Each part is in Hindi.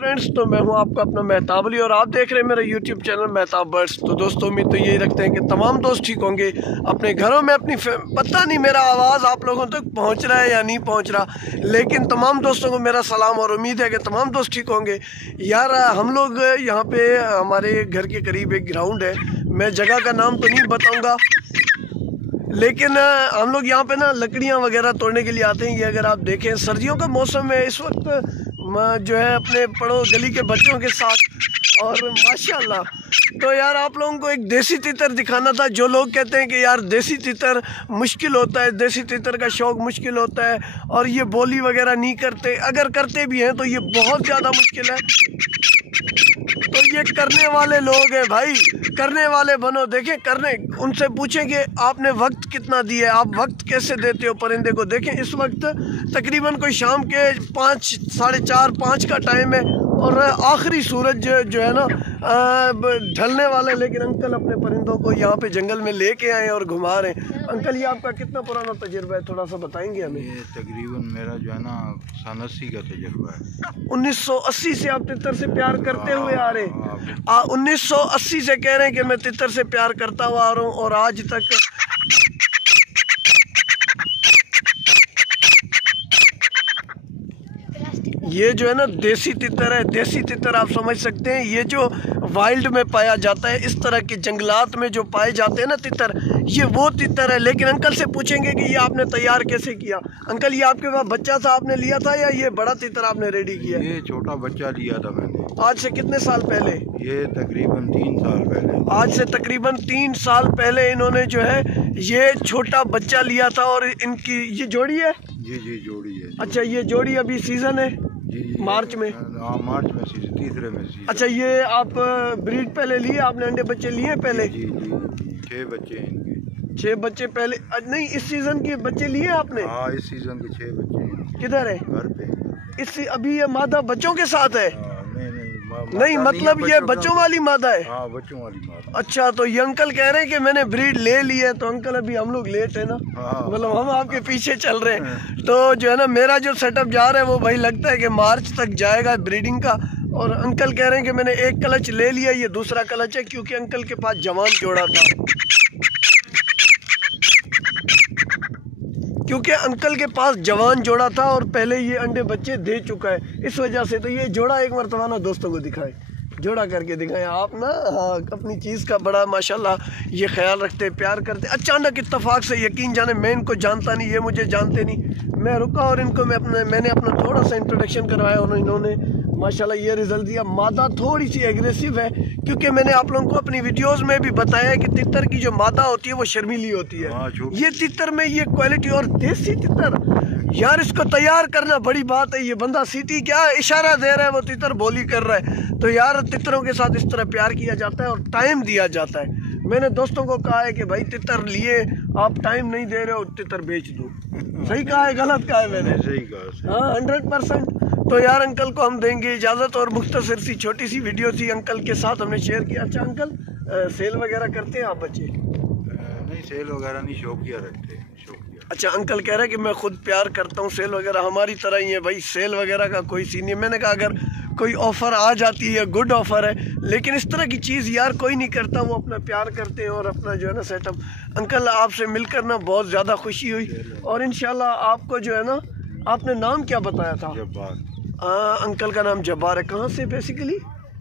फ्रेंड्स, तो मैं हूं आपका अपना मेहताब अली और आप देख रहे हैं मेरा यूट्यूब चैनल मेहताब बर्ड्स। तो दोस्तों, उम्मीद तो यही रखते हैं कि तमाम दोस्त ठीक होंगे अपने घरों में। पता नहीं मेरा आवाज़ आप लोगों तक पहुंच रहा है या नहीं पहुंच रहा, लेकिन तमाम दोस्तों को मेरा सलाम और उम्मीद है कि तमाम दोस्त ठीक होंगे। यार, हम लोग यहाँ पे हमारे घर के करीब एक ग्राउंड है, मैं जगह का नाम तो नहीं बताऊँगा, लेकिन हम लोग यहाँ पे ना लकड़ियाँ वगैरह तोड़ने के लिए आते हैं। ये अगर आप देखें, सर्दियों का मौसम है, इस वक्त जो है अपने गली के बच्चों के साथ, और माशाल्लाह। तो यार, आप लोगों को एक देसी तितर दिखाना था। जो लोग कहते हैं कि यार देसी तितर मुश्किल होता है, देसी तितर का शौक़ मुश्किल होता है और ये बोली वगैरह नहीं करते, अगर करते भी हैं तो ये बहुत ज़्यादा मुश्किल है। तो ये करने वाले लोग हैं भाई, करने वाले बनो। देखें, करने उनसे पूछें कि आपने वक्त कितना दिया है, आप वक्त कैसे देते हो परिंदे को। देखें, इस वक्त तकरीबन कोई शाम के 5, 4:30, 5 का टाइम है और आखिरी सूरज जो है ना ढलने वाला है, लेकिन अंकल अपने परिंदों को यहाँ पे जंगल में लेके आए और घुमा रहे हैं। अंकल, ये आपका कितना पुराना तजुर्बा है, थोड़ा सा बताएंगे हमें। ये तकरीबन मेरा जो है ना 80 का तजुर्बा है। 1980 से आप तितर से प्यार करते हुए आ रहे हैं। 1980 से कह रहे हैं कि मैं तितर से प्यार करता हुआ आ रहा हूँ और आज तक ये जो है ना देसी तितर है। देसी तितर आप समझ सकते हैं, ये जो वाइल्ड में पाया जाता है, इस तरह के जंगलात में जो पाए जाते हैं ना तितर, ये वो तितर है। लेकिन अंकल से पूछेंगे कि ये आपने तैयार कैसे किया। अंकल, ये आपके पास बच्चा था, आपने लिया था या ये बड़ा तितर आपने रेडी किया? ये छोटा बच्चा लिया था मैंने। आज से कितने साल पहले? ये तकरीबन 3 साल पहले। आज से तकरीबन 3 साल पहले इन्होंने जो है ये छोटा बच्चा लिया था। और इनकी ये जोड़ी है? जी जोड़ी है। अच्छा, ये जोड़ी अभी सीजन है? जी मार्च में। हाँ, मार्च में सीजन, तीसरे में सीजन। अच्छा, ये आप ब्रीड पहले लिए, आपने अंडे बच्चे लिए पहले? जी 6 बच्चे हैं इनके। 6 बच्चे पहले? नहीं, इस सीजन के बच्चे लिए आपने? हाँ, इस सीजन के 6 बच्चे हैं। किधर है? घर पे। इस अभी ये मादा बच्चों के साथ है? नहीं, नहीं, मतलब ये बच्चों वाली मादा है? हाँ, बच्चों वाली मादा। अच्छा, तो ये अंकल कह रहे हैं कि मैंने ब्रीड ले ली है। तो अंकल, अभी हम लोग लेट है ना, मतलब हम आपके पीछे चल रहे हैं। तो जो है ना मेरा जो सेटअप जा रहा है वो भाई लगता है कि मार्च तक जाएगा ब्रीडिंग का। और अंकल कह रहे हैं कि मैंने एक क्लच ले लिया, ये दूसरा क्लच है, क्योंकि अंकल के पास जवान जोड़ा था, क्योंकि अंकल के पास जवान जोड़ा था और पहले ये अंडे बच्चे दे चुका है, इस वजह से। तो ये जोड़ा एक मरतबा ना दोस्तों को दिखाए, जोड़ा करके दिखाएं आप ना। हाँ, अपनी चीज़ का बड़ा माशाल्लाह ये ख्याल रखते हैं, प्यार करते हैं। अचानक इत्तेफाक से, यकीन जाने, मैं इनको जानता नहीं, ये मुझे जानते नहीं, मैं रुका और इनको मैंने अपना थोड़ा सा इंट्रोडक्शन करवाया और इन्होंने माशाल्लाह ये रिजल्ट दिया। मादा थोड़ी सी एग्रेसिव है, क्योंकि मैंने आप लोगों को अपनी वीडियोस में भी बताया है कि तितर की जो मादा होती है वो शर्मीली होती है। ये तितर में ये क्वालिटी, और देसी तितर यार, इसको तैयार करना बड़ी बात है। ये बंदा सीटी क्या इशारा दे रहा है, वो तितर बोली कर रहा है। तो यार, तितरों के साथ इस तरह प्यार किया जाता है और टाइम दिया जाता है। मैंने दोस्तों को कहा है कि भाई तितर लिए, आप टाइम नहीं दे रहे हो, तितर बेच दो। सही कहा है, गलत कहा है मैंने? सही कहा। हाँ, 100%। तो यार, अंकल को हम देंगे इजाज़त, और मुख्तसर सी छोटी सी वीडियो थी अंकल के साथ हमने शेयर किया। अच्छा अंकल, सेल वगैरह करते हैं आप बच्चे? नहीं, सेल वगैरह नहीं, शौकिया रखते हैं, शौकिया। अच्छा, अंकल कह रहे हैं कि मैं खुद प्यार करता हूँ, सेल वगैरह हमारी तरह ही है भाई, सेल वगैरह का कोई सीन नहीं है। मैंने कहा अगर कोई ऑफ़र आ जाती है, गुड ऑफ़र है, लेकिन इस तरह की चीज़ यार कोई नहीं करता, वो अपना प्यार करते हैं और अपना जो है ना सेटअप। अंकल, आपसे मिलकर ना बहुत ज़्यादा खुशी हुई, और इंशाल्लाह आपको जो है ना, आपने नाम क्या बताया था? जब्बार। अंकल का नाम जब्बार है। कहाँ से बेसिकली?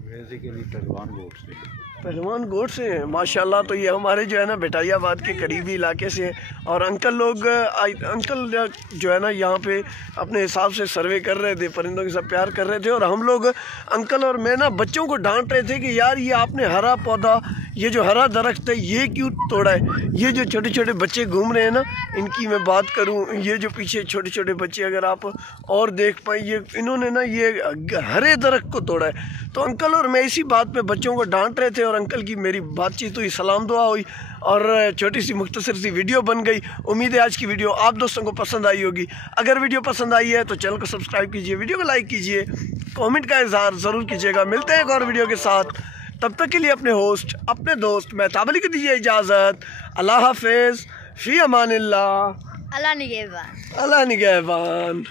पहलवान गोट से। पहलवान गोट से हैं, माशाल्लाह। तो ये हमारे जो है ना बेटाइयाबाद के करीबी इलाके से, और अंकल जो है ना यहाँ पे अपने हिसाब से सर्वे कर रहे थे, परिंदों के साथ प्यार कर रहे थे। और हम लोग, अंकल और मैं ना, बच्चों को डांट रहे थे कि यार ये आपने हरा पौधा, ये जो हरा दरख्त है, ये क्यों तोड़ा है? ये जो छोटे छोटे बच्चे घूम रहे हैं ना, इनकी मैं बात करूँ, ये जो पीछे छोटे छोटे बच्चे अगर आप और देख पाए, ये इन्होंने ना ये हरे दरख्त को तोड़ा है। तो अंकल और मैं इसी बात पे बच्चों को डांट रहे थे, और अंकल की मेरी बातचीत हुई, सलाम दुआ हुई, और छोटी सी मुख्तसर सी वीडियो बन गई। उम्मीद है आज की वीडियो आप दोस्तों को पसंद आई होगी। अगर वीडियो पसंद आई है तो चैनल को सब्सक्राइब कीजिए, वीडियो को लाइक कीजिए, कमेंट का इजहार ज़रूर कीजिएगा। मिलते हैं एक और वीडियो के साथ, तब तक के लिए अपने होस्ट, अपने दोस्त मेहताब अली को दीजिए इजाज़त। अल्लाह हाफिज़, फ़ी अमानिल्लाह, अल्लाह निगहबान। अल्लाह निगहबान।